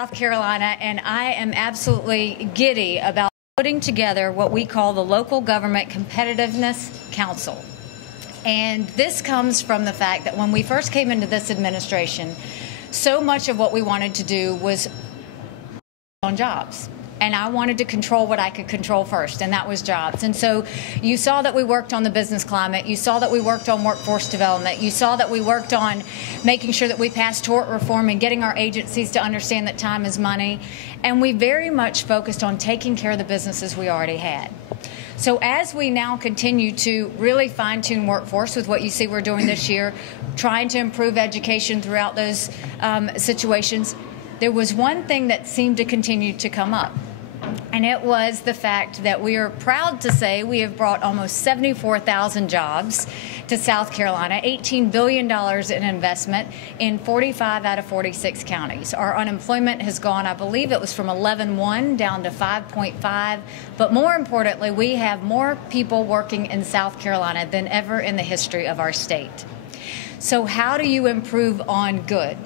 South Carolina, and I am absolutely giddy about putting together what we call the Local Government Competitiveness Council. And this comes from the fact that when we first came into this administration, so much of what we wanted to do was on jobs. And I wanted to control what I could control first, and that was jobs. And so you saw that we worked on the business climate. You saw that we worked on workforce development. You saw that we worked on making sure that we passed tort reform and getting our agencies to understand that time is money. And we very much focused on taking care of the businesses we already had. So as we now continue to really fine-tune workforce with what you see we're doing this year, trying to improve education throughout those situations, there was one thing that seemed to continue to come up. And it was the fact that we are proud to say we have brought almost 74,000 jobs to South Carolina, $18 billion in investment in 45 out of 46 counties. Our unemployment has gone, I believe it was from 11.1 down to 5.5. But more importantly, we have more people working in South Carolina than ever in the history of our state. So how do you improve on good?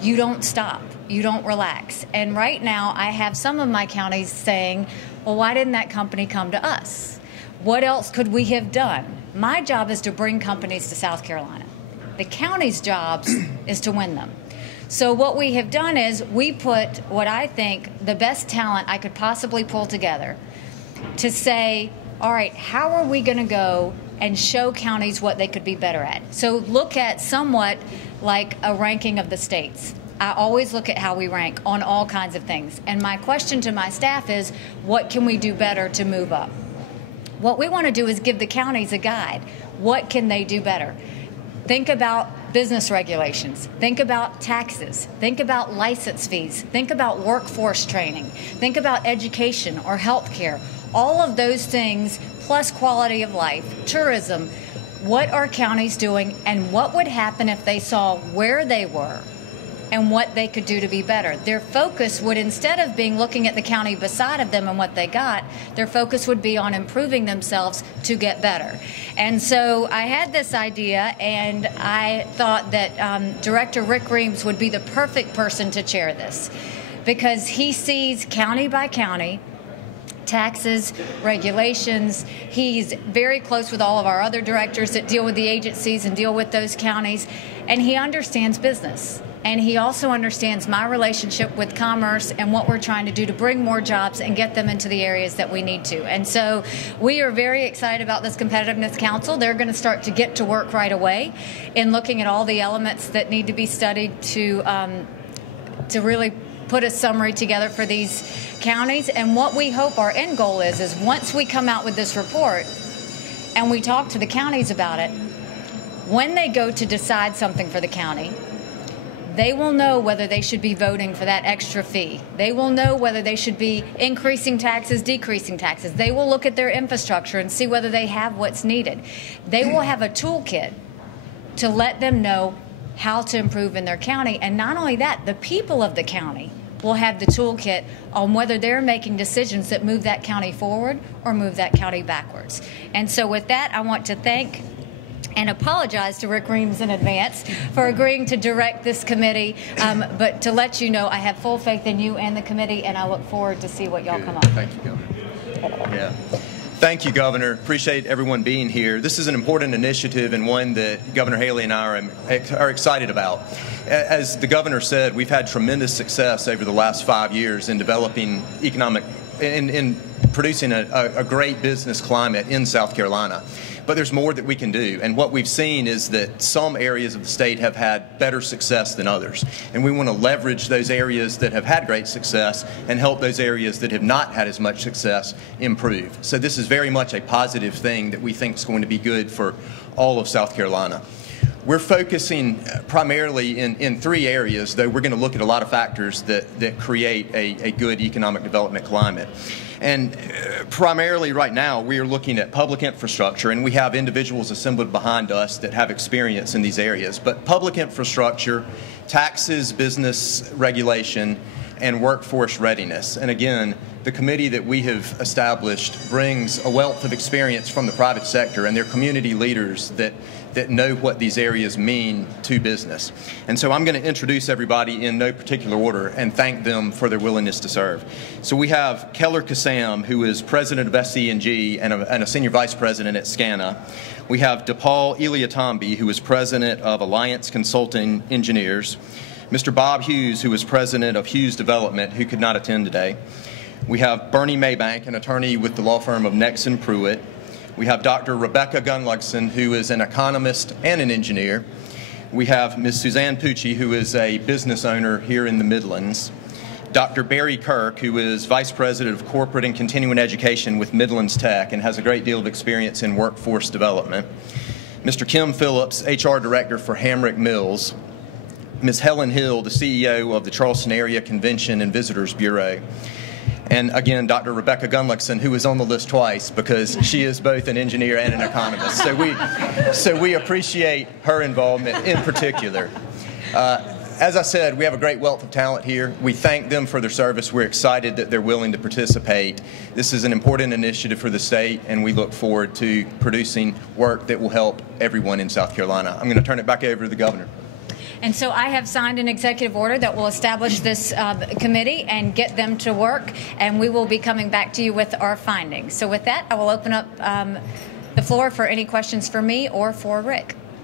You don't stop. You don't relax. And right now, I have some of my counties saying, well, why didn't that company come to us? What else could we have done? My job is to bring companies to South Carolina. The county's job is to win them. So what we have done is we put what I think the best talent I could possibly pull together to say, all right, how are we going to go and show counties what they could be better at? So look at somewhat like a ranking of the states. I always look at how we rank on all kinds of things. And my question to my staff is, what can we do better to move up? What we want to do is give the counties a guide. What can they do better? Think about business regulations. Think about taxes. Think about license fees. Think about workforce training. Think about education or health care. All of those things, plus quality of life, tourism. What are counties doing, and what would happen if they saw where they were and what they could do to be better? Their focus would, instead of being looking at the county beside of them and what they got, their focus would be on improving themselves to get better. And so I had this idea, and I thought that Director Rick Reams would be the perfect person to chair this, because he sees county by county, taxes, regulations. He's very close with all of our other directors that deal with the agencies and deal with those counties, and he understands business. And he also understands my relationship with commerce and what we're trying to do to bring more jobs and get them into the areas that we need to. And so we are very excited about this Competitiveness Council. They're going to start to get to work right away in looking at all the elements that need to be studied to really put a summary together for these counties. And what we hope our end goal is once we come out with this report and we talk to the counties about it, when they go to decide something for the county, they will know whether they should be voting for that extra fee. They will know whether they should be increasing taxes, decreasing taxes. They will look at their infrastructure and see whether they have what's needed. They will have a toolkit to let them know how to improve in their county. And not only that, the people of the county will have the toolkit on whether they're making decisions that move that county forward or move that county backwards. And so with that, I want to thank and apologize to Rick Reams in advance for agreeing to direct this committee. But to let you know, I have full faith in you and the committee, and I look forward to see what y'all come up with. Thank you, Governor. Yeah. Thank you, Governor. Appreciate everyone being here. This is an important initiative and one that Governor Haley and I are excited about. As the Governor said, we've had tremendous success over the last 5 years in developing economic, in producing a great business climate in South Carolina. But there's more that we can do, and what we've seen is that some areas of the state have had better success than others, and we want to leverage those areas that have had great success and help those areas that have not had as much success improve. So this is very much a positive thing that we think is going to be good for all of South Carolina. We're focusing primarily in 3 areas, though we're going to look at a lot of factors that create a good economic development climate. And primarily right now, we are looking at public infrastructure, and we have individuals assembled behind us that have experience in these areas. But public infrastructure, taxes, business regulation, and workforce readiness. And again, the committee that we have established brings a wealth of experience from the private sector, and they're community leaders that know what these areas mean to business. And so I'm going to introduce everybody in no particular order and thank them for their willingness to serve. So we have Keller Kassam, who is president of SC&G and a senior vice president at SCANA. We have DePaul Eliatambi, who is president of Alliance Consulting Engineers. Mr. Bob Hughes, who is president of Hughes Development, who could not attend today. We have Bernie Maybank, an attorney with the law firm of Nexon Pruitt. We have Dr. Rebecca Gunlugson, who is an economist and an engineer. We have Ms. Suzanne Pucci, who is a business owner here in the Midlands. Dr. Barry Kirk, who is Vice President of Corporate and Continuing Education with Midlands Tech and has a great deal of experience in workforce development. Mr. Kim Phillips, HR Director for Hamrick Mills. Ms. Helen Hill, the CEO of the Charleston Area Convention and Visitors Bureau. And again, Dr. Rebecca Gunlugson, who is on the list twice because she is both an engineer and an economist. So we appreciate her involvement in particular. As I said, we have a great wealth of talent here. We thank them for their service. We're excited that they're willing to participate. This is an important initiative for the state, and we look forward to producing work that will help everyone in South Carolina. I'm going to turn it back over to the governor. And so I have signed an executive order that will establish this committee and get them to work, and we will be coming back to you with our findings. So with that, I will open up the floor for any questions for me or for Rick.